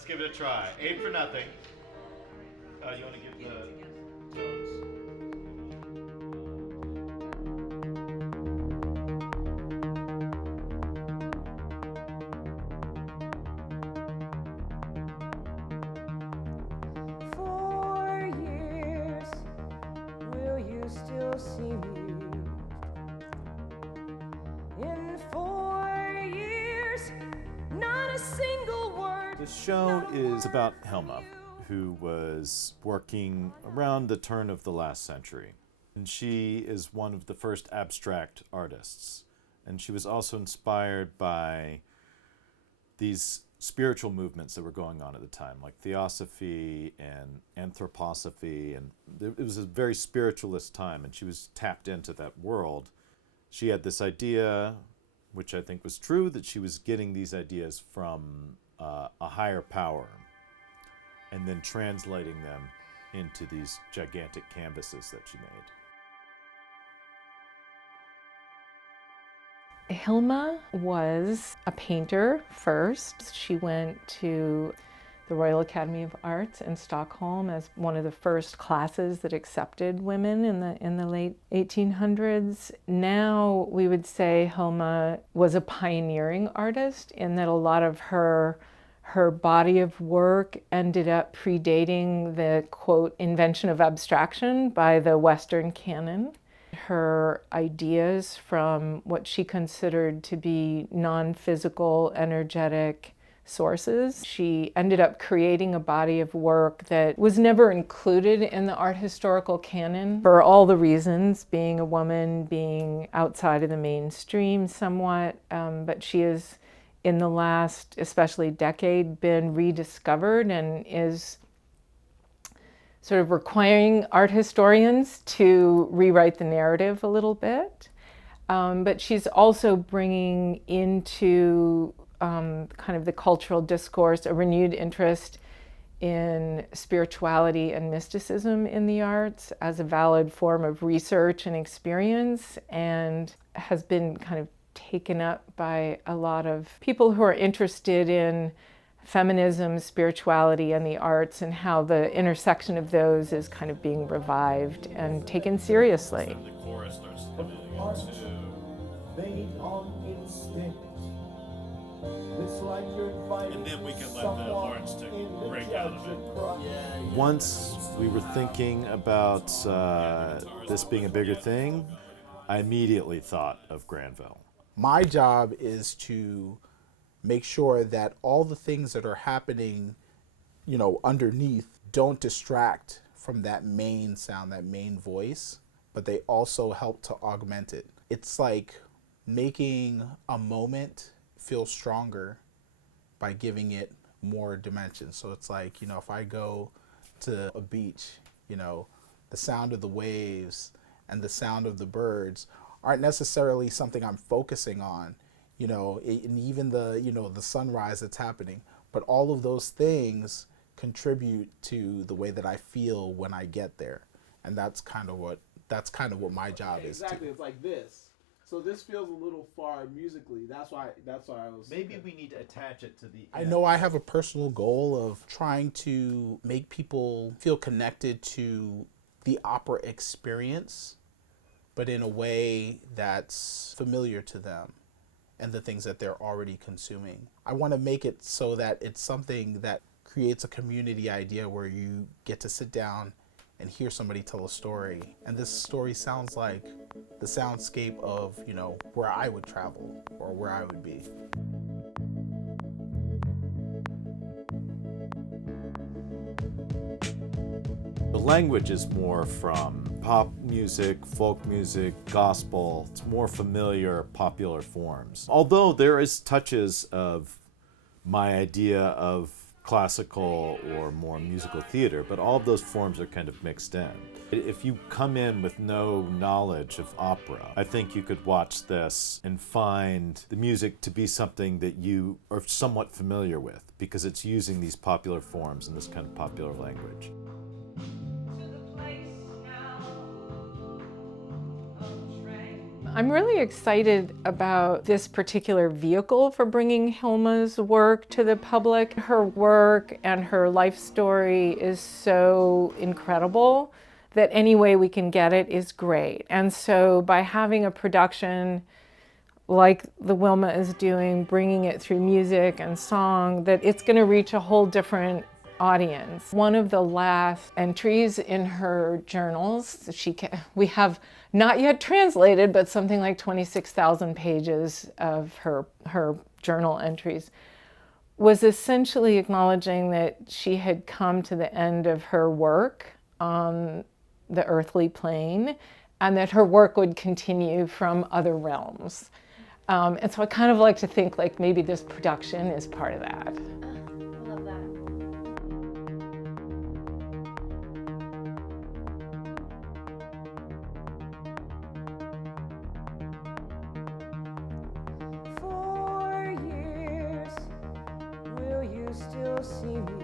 Let's give it a try. 8 for nothing. You want to give the tones? 4 years, will you still see me? In 4 years, not a single word. The show is about Hilma, who was working around the turn of the last century. And she is one of the first abstract artists. And she was also inspired by these spiritual movements that were going on at the time, like theosophy and anthroposophy. And it was a very spiritualist time, and she was tapped into that world. She had this idea, which I think was true, that she was getting these ideas from a higher power and then translating them into these gigantic canvases that she made. Hilma was a painter first. She went to the Royal Academy of Arts in Stockholm as one of the first classes that accepted women in the late 1800s. Now we would say Hilma was a pioneering artist in that a lot of her body of work ended up predating the, quote, invention of abstraction by the Western canon. Her ideas from what she considered to be non-physical, energetic sources. She ended up creating a body of work that was never included in the art historical canon for all the reasons, being a woman, being outside of the mainstream somewhat, but she is, in the last, especially decade, been rediscovered and is sort of requiring art historians to rewrite the narrative a little bit. But she's also bringing into kind of the cultural discourse a renewed interest in spirituality and mysticism in the arts as a valid form of research and experience, and has been kind of taken up by a lot of people who are interested in feminism, spirituality, and the arts, and how the intersection of those is kind of being revived and taken seriously. The chorus starts and then we can let the Lawrence tick break out of it. Once we were thinking about this being a bigger thing, I immediately thought of Granville. My job is to make sure that all the things that are happening, underneath don't distract from that main sound, that main voice, but they also help to augment it. It's like making a moment feel stronger by giving it more dimensions. So it's like, if I go to a beach, the sound of the waves and the sound of the birds aren't necessarily something I'm focusing on, and even the sunrise that's happening, but all of those things contribute to the way that I feel when I get there. And that's kind of what my job is. Exactly. It's like this. So this feels a little far musically. That's why I was. Maybe we need to attach it to the. I know I have a personal goal of trying to make people feel connected to the opera experience, but in a way that's familiar to them and the things that they're already consuming. I want to make it so that it's something that creates a community idea where you get to sit down and hear somebody tell a story. And this story sounds like the soundscape of, where I would travel or where I would be. The language is more from pop music, folk music, gospel. It's more familiar, popular forms. Although there is touches of my idea of classical or more musical theater, but all of those forms are kind of mixed in. If you come in with no knowledge of opera, I think you could watch this and find the music to be something that you are somewhat familiar with, because it's using these popular forms and this kind of popular language. I'm really excited about this particular vehicle for bringing Hilma's work to the public. Her work and her life story is so incredible that any way we can get it is great. And so by having a production like the Wilma is doing, bringing it through music and song, that it's going to reach a whole different audience. One of the last entries in her journals, we have not yet translated, but something like 26,000 pages of her journal entries, was essentially acknowledging that she had come to the end of her work on the earthly plane, and that her work would continue from other realms. And so I kind of like to think like maybe this production is part of that. I love that. For years, will you still see me?